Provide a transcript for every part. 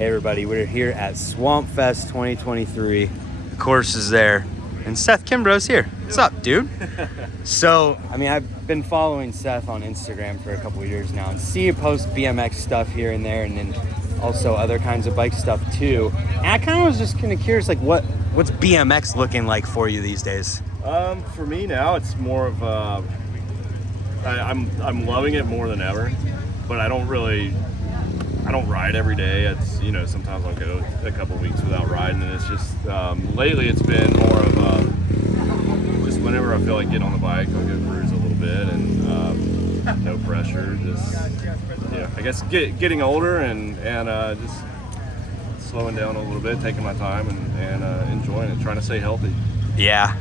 Hey everybody, we're here at Swampfest 2023. The course is there, and Seth Kimbrough's here. What's up, dude? So, I mean, I've been following Seth on Instagram for a couple of years now, and see you post BMX stuff here and there, and then also other kinds of bike stuff too. And I kind of was just kind of curious, like, what's BMX looking like for you these days? For me now, it's more of I'm loving it more than ever, but I don't ride every day. It's, you know, sometimes I'll go a couple weeks without riding, and it's just lately it's been more of just whenever I feel like getting on the bike, I'll go cruise a little bit, and no pressure. Just, yeah, I guess getting older and just slowing down a little bit, taking my time and enjoying it, trying to stay healthy. Yeah,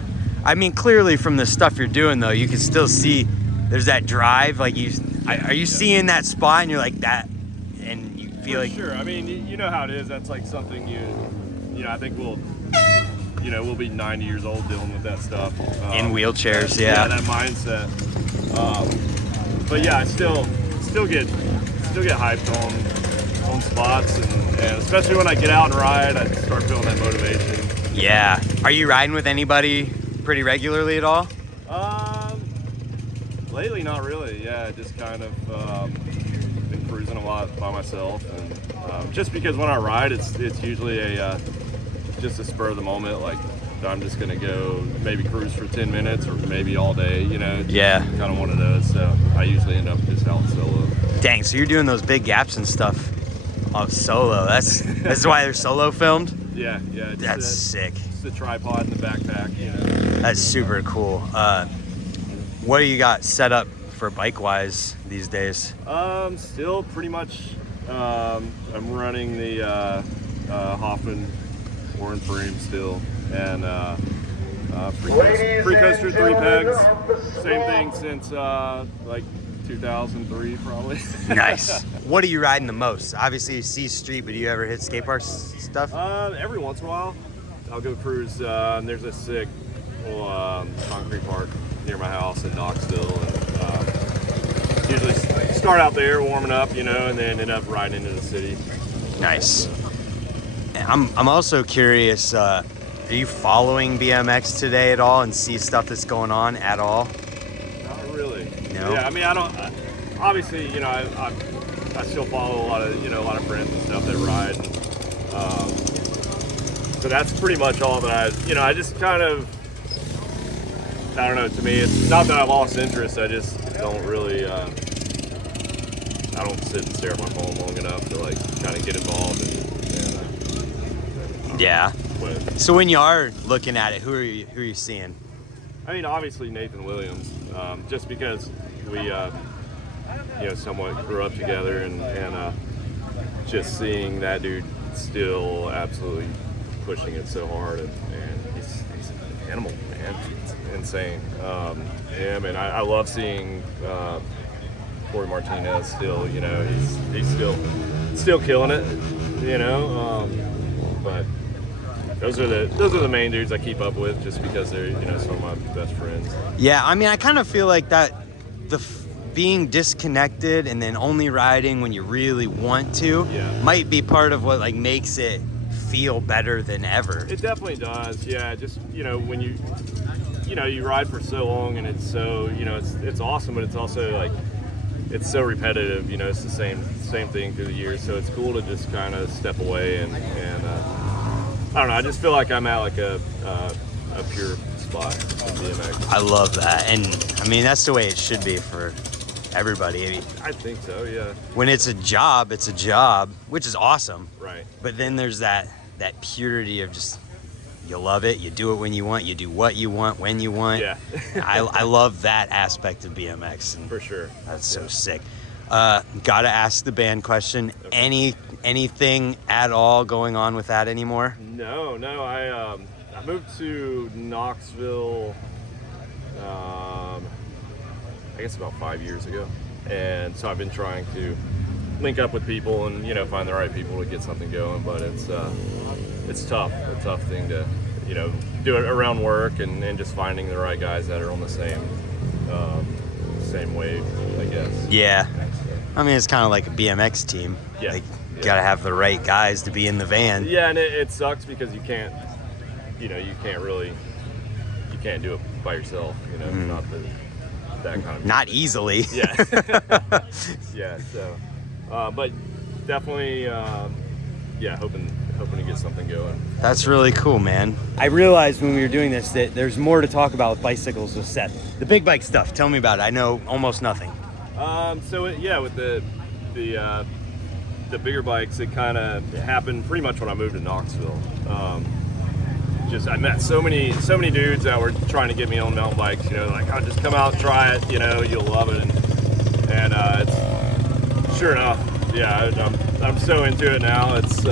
I mean, clearly from the stuff you're doing though, you can still see there's that drive. Like, are you seeing that spot and you're like that? And you feel like, sure. I mean, you know how it is. That's like something you know. I think we'll be 90 years old dealing with that stuff in wheelchairs. Yeah, that mindset. But yeah, I still get hyped on spots, and especially when I get out and ride, I start feeling that motivation. Yeah. Are you riding with anybody pretty regularly at all? Lately, not really. Yeah, just kind of. Been cruising a lot by myself, and just because when I ride, it's usually just a spur of the moment. Like, I'm just gonna go maybe cruise for 10 minutes or maybe all day. You know. Yeah. Kind of one of those. So I usually end up just out solo. Dang. So you're doing those big gaps and stuff solo. That's why they're solo filmed. Yeah. That's sick. Just a tripod in the backpack. You know. That's super cool. What do you got set up for bike-wise these days? Still pretty much. I'm running the Hoffman Warren frame still, and free coaster 3 pegs. Same thing since like 2003 probably. Nice. What are you riding the most? Obviously you see street, but do you ever hit skate park stuff? Every once in a while, I'll go cruise. And there's a sick little concrete park near my house in Knoxville, and usually start out there warming up, you know, and then end up riding into the city. Nice. I'm also curious, are you following BMX today at all and see stuff that's going on at all? Not really. No? Yeah, I mean, I don't, obviously, you know, I still follow a lot of friends and stuff that ride. So that's pretty much all that I just kind of, I don't know, to me, it's not that I lost interest, I just don't really, I don't sit and stare at my phone long enough to, like, kind of get involved and yeah. So when you are looking at it, who are you seeing? I mean, obviously Nathan Williams, just because we, somewhat grew up together, and just seeing that dude still absolutely pushing it so hard, and he's an animal, man. It's insane. Him, and I love seeing Corey Martinez still. You know, he's still killing it. You know, but those are the main dudes I keep up with, just because they're, you know, some of my best friends. Yeah, I mean, I kind of feel like that being disconnected and then only riding when you really want to might be part of what, like, makes it feel better than ever. It definitely does. Yeah, just, you know, when you ride for so long, and it's so, you know, it's awesome, but it's also, like, it's so repetitive. You know, it's the same thing through the years. So it's cool to just kind of step away and I don't know. I just feel like I'm at like a pure spot in BMX. I love that, and I mean, that's the way it should be for everybody. I think so. Yeah. When it's a job, which is awesome. Right. But then there's that purity of just, you love it, you do it when you want, you do what you want when you want. Yeah. I love that aspect of BMX. And for sure. That's so sick. Gotta ask the band question. Okay. Anything at all going on with that anymore? No. I moved to Knoxville, I guess about 5 years ago, and so I've been trying to link up with people and, you know, find the right people to get something going. But it's tough, a tough thing to, you know, do it around work and just finding the right guys that are on the same wave, I guess. Yeah. I mean, it's kind of like a BMX team. Yeah. Like, gotta have the right guys to be in the van. Yeah, and it sucks because you can't do it by yourself, not that kind of Not easily. Yeah. Yeah, so but definitely hoping to get something going. That's really cool, man. I realized when we were doing this that there's more to talk about with bicycles with Seth. The big bike stuff, tell me about it. I know almost nothing. With the bigger bikes, it kind of happened pretty much when I moved to Knoxville. I met so many dudes that were trying to get me on mountain bikes, like, oh, just come out and try it, you'll love it. And it's, sure enough, yeah, I'm so into it now. It's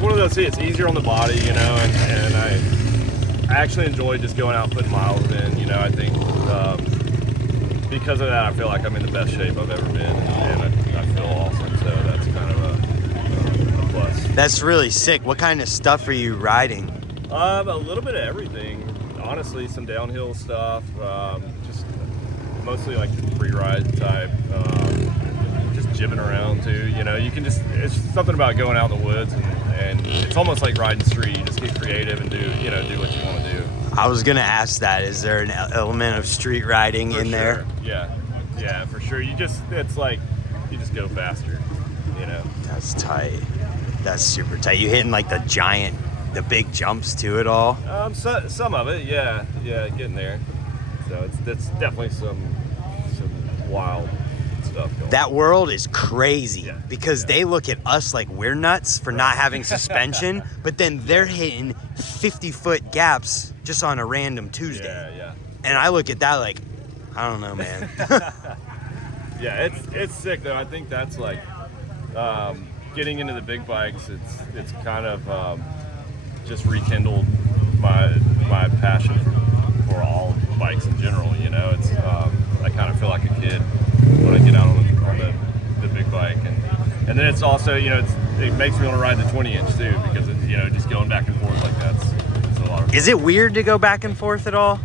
one of those, it's easier on the body, and I actually enjoy just going out and putting miles in, I think because of that, I feel like I'm in the best shape I've ever been, and I feel awesome, so that's kind of a plus. That's really sick. What kind of stuff are you riding? A little bit of everything, honestly. Some downhill stuff, just mostly like free ride type, just jibbing around too. You can it's something about going out in the woods, and it's almost like riding street. You just get creative and do what you want to do. I was gonna ask that. Is there an element of street riding in there? Yeah, for sure. It's like you just go faster, That's tight. That's super tight. You hitting like the big jumps to it all? Some of it, yeah, getting there. So it's definitely some wild stuff going on. That world is crazy because they look at us like we're nuts for not having suspension, but then they're hitting 50-foot gaps just on a random Tuesday. Yeah. And I look at that like, I don't know, man. Yeah, it's sick though. I think that's like getting into the big bikes. It's kind of just rekindled my passion for all bikes in general. It's I kind of feel like a kid when I get out on the big bike, and then it's also it makes me want to ride the 20-inch too, because just going back and forth like that's a lot of fun. Is it weird to go back and forth at all?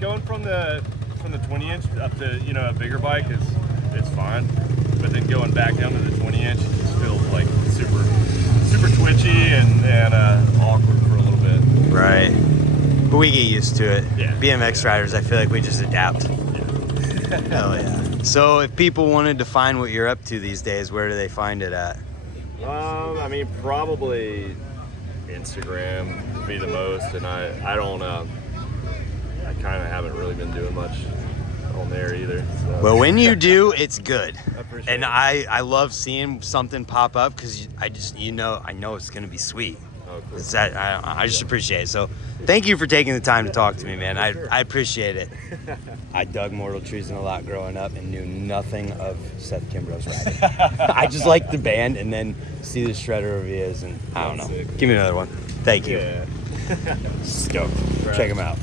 Going from the 20-inch up to a bigger bike it's fine, but then going back down to the 20-inch it just feels like super twitchy and awkward for a little bit. Right. But we get used to it. Yeah. BMX riders, I feel like we just adapt. Yeah. Hell yeah. So if people wanted to find what you're up to these days, where do they find it at? Probably Instagram would be the most, and I don't I kind of haven't really been doing much on there either. So. Well, when you do, it's good. I appreciate and it. I love seeing something pop up because I know it's gonna be sweet. Oh, cool. It's that I just appreciate it. So thank you for taking the time to talk to me, man. I appreciate it. I dug Mortal Treason a lot growing up and knew nothing of Seth Kimbrough's riding. I just liked the band and then see the shredder of his, and I don't know. Sick. Give me another one. Thank you. Yeah. Stoked. Check him out.